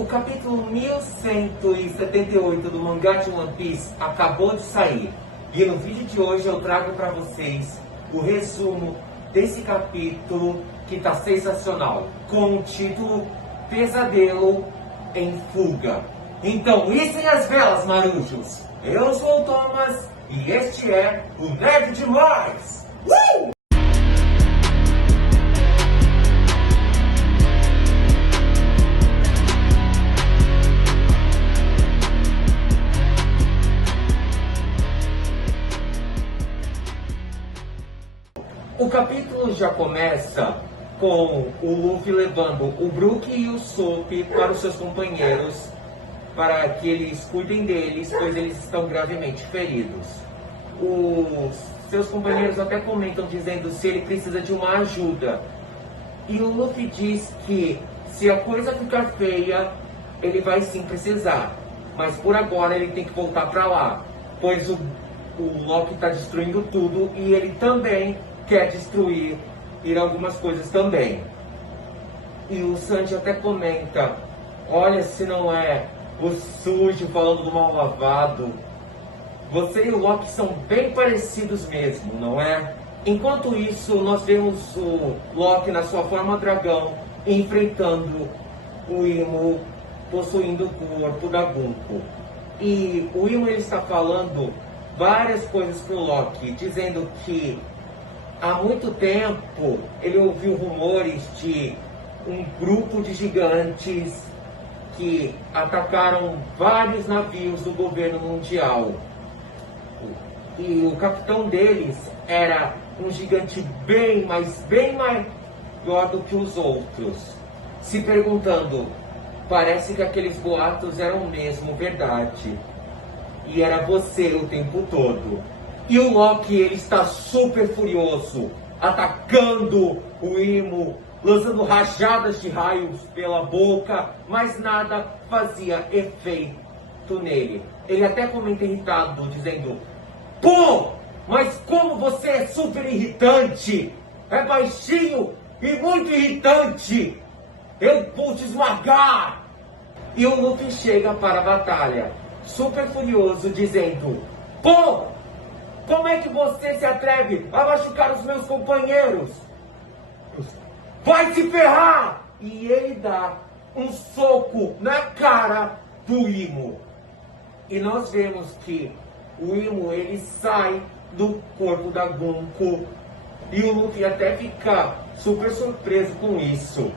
O capítulo 1178 do mangá de One Piece acabou de sair. E no vídeo de hoje eu trago para vocês o resumo desse capítulo que está sensacional, com o título Pesadelo em Fuga. Então, hissem as velas, marujos! Eu sou o Thomas e este é o Nerd Demais! O capítulo já começa com o Luffy levando o Brook e o Soap para os seus companheiros para que eles cuidem deles, pois eles estão gravemente feridos. Os seus companheiros até comentam dizendo se ele precisa de uma ajuda. E o Luffy diz que se a coisa ficar feia, ele vai sim precisar. Mas por agora ele tem que voltar para lá, pois o Loki está destruindo tudo e ele também quer destruir algumas coisas também. E o Sanji até comenta, olha, se não é o sujo falando do mal lavado, você e o Loki são bem parecidos mesmo, não é? Enquanto isso, nós vemos o Loki na sua forma dragão enfrentando o Imo possuindo o corpo da Gunko. E o Imo ele está falando várias coisas para o Loki, dizendo que há muito tempo ele ouviu rumores de um grupo de gigantes que atacaram vários navios do governo mundial. E o capitão deles era um gigante bem maior do que os outros. Se perguntando, parece que aqueles boatos eram mesmo verdade. E era você o tempo todo. E o Loki, ele está super furioso, atacando o Imo, lançando rajadas de raios pela boca, mas nada fazia efeito nele. Ele até comenta irritado, dizendo, pô, mas como você é super irritante, é baixinho e muito irritante, eu vou te esmagar. E o Luffy chega para a batalha, super furioso, dizendo, pô, como é que você se atreve a machucar os meus companheiros? Vai se ferrar! E ele dá um soco na cara do Imo. E nós vemos que o Imo ele sai do corpo da Gunko. E o Luffy até fica super surpreso com isso.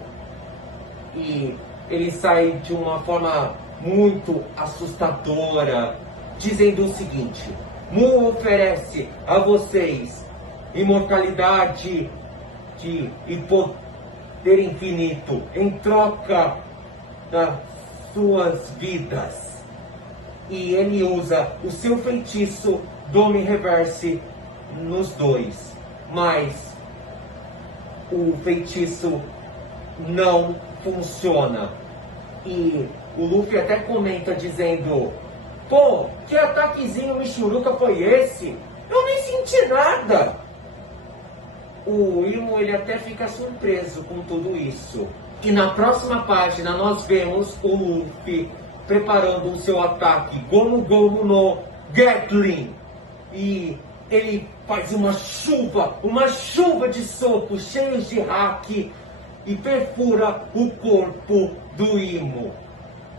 E ele sai de uma forma muito assustadora, dizendo o seguinte, Mu oferece a vocês imortalidade e poder infinito em troca das suas vidas. E ele usa o seu feitiço Dome Reverse nos dois. Mas o feitiço não funciona. E o Luffy até comenta dizendo, pô, que ataquezinho michuruca foi esse? Eu nem senti nada. O Imo ele até fica surpreso com tudo isso. E na próxima página nós vemos o Luffy preparando o seu ataque Gomu Gomu no Gatling. E ele faz uma chuva de socos cheios de haki e perfura o corpo do Imo.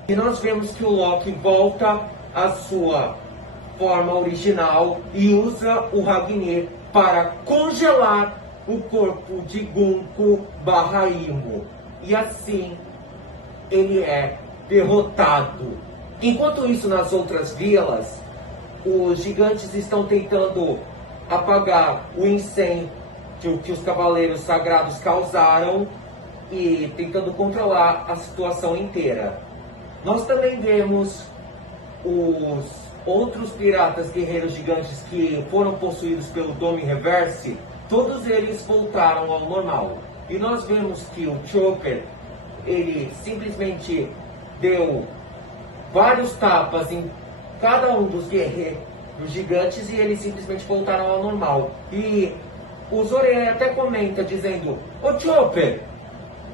E nós vemos que o Loki volta à sua forma original e usa o Ragnir para congelar o corpo de Gunko / Imo. E assim ele é derrotado. Enquanto isso, nas outras vilas, os gigantes estão tentando apagar o incêndio que os cavaleiros sagrados causaram e tentando controlar a situação inteira. Nós também vemos os outros piratas guerreiros gigantes que foram possuídos pelo Dome Reverse, todos eles voltaram ao normal. E nós vemos que o Chopper, ele simplesmente deu vários tapas em cada um dos guerreiros gigantes e eles simplesmente voltaram ao normal. E o Zoro até comenta dizendo, ô Chopper,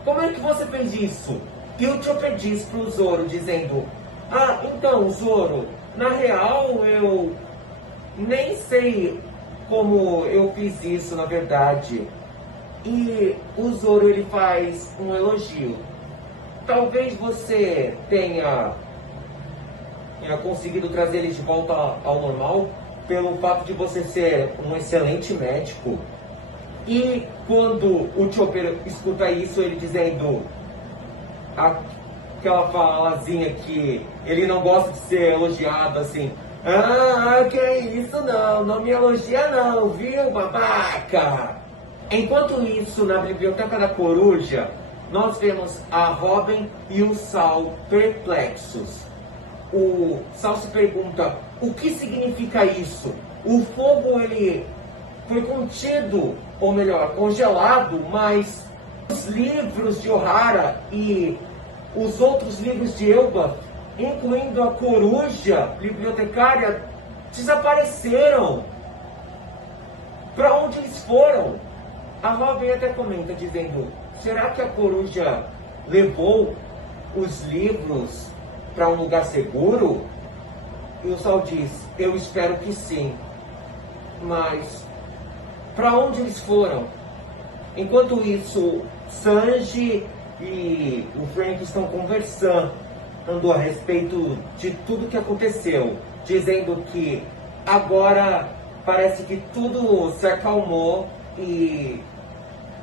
como é que você fez isso? E o Chopper diz pro Zoro, dizendo: ah, então, Zoro, na real eu nem sei como eu fiz isso, na verdade. E o Zoro, ele faz um elogio. Talvez você tenha conseguido trazer ele de volta ao normal pelo fato de você ser um excelente médico. E quando o Chopper escuta isso, ele dizendo aquela falazinha que ele não gosta de ser elogiado, assim: ah, que isso, não me elogia não, viu, babaca? Enquanto isso, na biblioteca da coruja, nós vemos a Robin e o Sal perplexos. O Sal se pergunta: o que significa isso? O fogo, ele foi contido, ou melhor, congelado, mas os livros de Ohara e os outros livros de Elbaf, incluindo a coruja bibliotecária, desapareceram. Para onde eles foram? A Robin até comenta, dizendo: será que a coruja levou os livros para um lugar seguro? E o Sal diz: eu espero que sim. Mas para onde eles foram? Enquanto isso, Sanji e o Frank estão conversando a respeito de tudo que aconteceu, dizendo que agora parece que tudo se acalmou e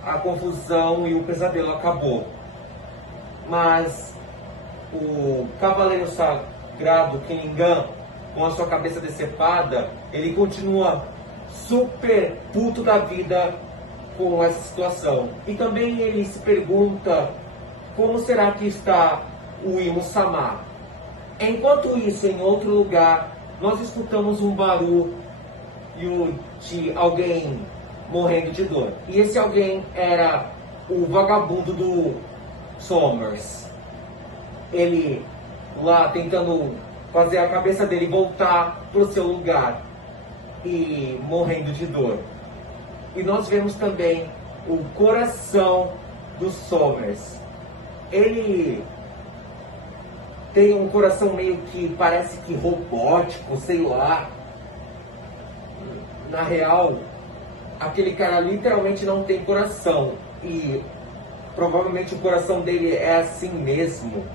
a confusão e o pesadelo acabou. Mas o Cavaleiro Sagrado Kenningan, com a sua cabeça decepada, ele continua super puto da vida com essa situação. E também ele se pergunta como será que está o Imo-sama. Enquanto isso, em outro lugar, nós escutamos um barulho de alguém morrendo de dor. E esse alguém era o vagabundo do Sommers. Ele lá tentando fazer a cabeça dele voltar para o seu lugar e morrendo de dor. E nós vemos também o coração do Sommers. Ele tem um coração meio que parece que robótico, sei lá. Na real, aquele cara literalmente não tem coração. E provavelmente o coração dele é assim mesmo.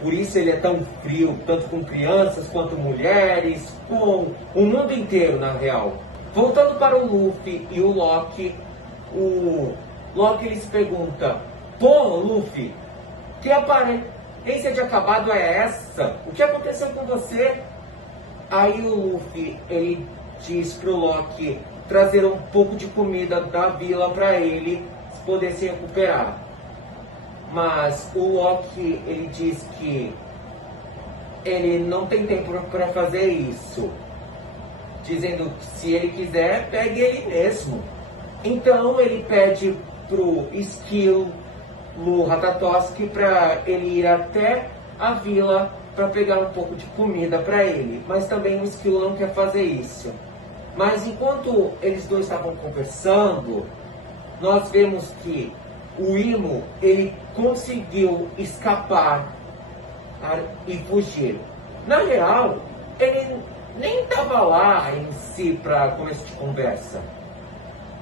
Por isso ele é tão frio, tanto com crianças quanto mulheres, com o mundo inteiro, na real. Voltando para o Luffy e o Loki ele se pergunta: pô, Luffy, que aparência de acabado é essa? O que aconteceu com você? Aí o Luffy, ele diz pro Loki trazer um pouco de comida da vila para ele poder se recuperar. Mas o Loki, ele diz que ele não tem tempo para fazer isso, dizendo que se ele quiser, pegue ele mesmo. Então ele pede pro Skill no Ratatoski para ele ir até a vila para pegar um pouco de comida para ele. Mas também o Skill não quer fazer isso. Mas enquanto eles dois estavam conversando, nós vemos que o Imo, ele conseguiu escapar e fugir. Na real, ele nem estava lá em si para começo de conversa.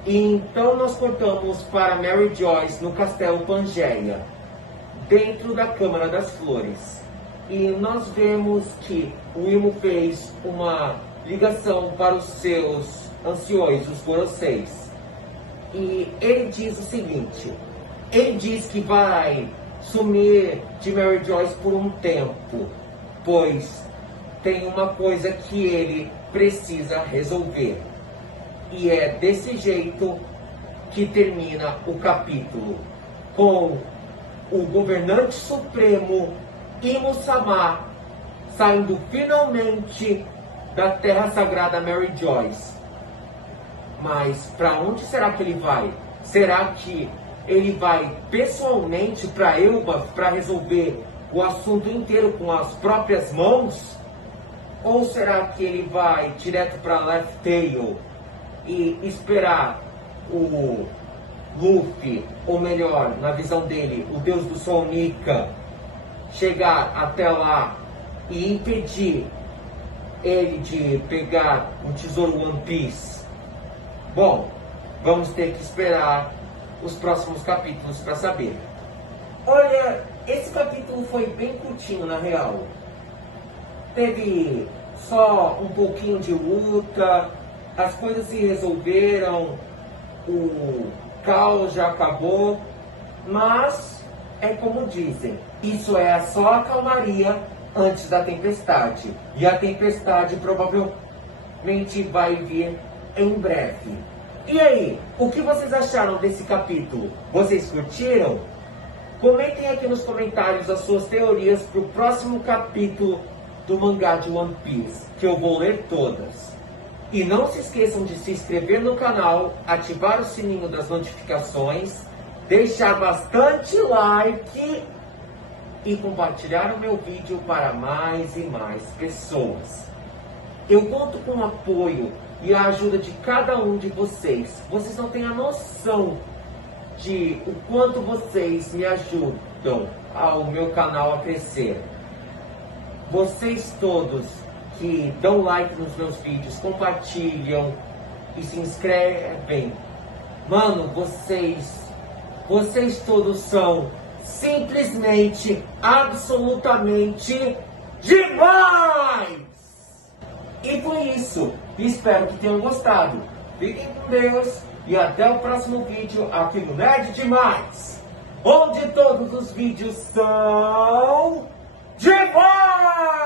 E então nós cortamos para Mary Joyce no Castelo Pangeia, dentro da Câmara das Flores. E nós vemos que o Imo fez uma ligação para os seus anciões, os Goroseis. E ele diz o seguinte: ele diz que vai sumir de Mary Joyce por um tempo, pois tem uma coisa que ele precisa resolver. E é desse jeito que termina o capítulo, com o governante supremo Imo-sama saindo finalmente da Terra Sagrada Mary Joyce. Mas para onde será que ele vai? Será que ele vai pessoalmente para Elbaf para resolver o assunto inteiro com as próprias mãos? Ou será que ele vai direto para Laugh Tale e esperar o Luffy, ou melhor, na visão dele, o Deus do Sol Nika, chegar até lá e impedir ele de pegar o tesouro One Piece? Bom, vamos ter que esperar os próximos capítulos para saber. Olha, esse capítulo foi bem curtinho na real. Teve só um pouquinho de luta, as coisas se resolveram, o caos já acabou, mas é como dizem, isso é só a calmaria antes da tempestade. E a tempestade provavelmente vai vir em breve. E aí, o que vocês acharam desse capítulo? Vocês curtiram? Comentem aqui nos comentários as suas teorias para o próximo capítulo do mangá de One Piece, que eu vou ler todas. E não se esqueçam de se inscrever no canal, ativar o sininho das notificações, deixar bastante like e compartilhar o meu vídeo para mais e mais pessoas. Eu conto com o apoio e a ajuda de cada um de vocês. Vocês não têm a noção de o quanto vocês me ajudam ao meu canal a crescer. Vocês todos que dão like nos meus vídeos, compartilham e se inscrevem. Mano, vocês todos são simplesmente, absolutamente demais! E foi isso. Espero que tenham gostado. Fiquem com Deus e até o próximo vídeo aqui no Nerd Demais, onde todos os vídeos são demais!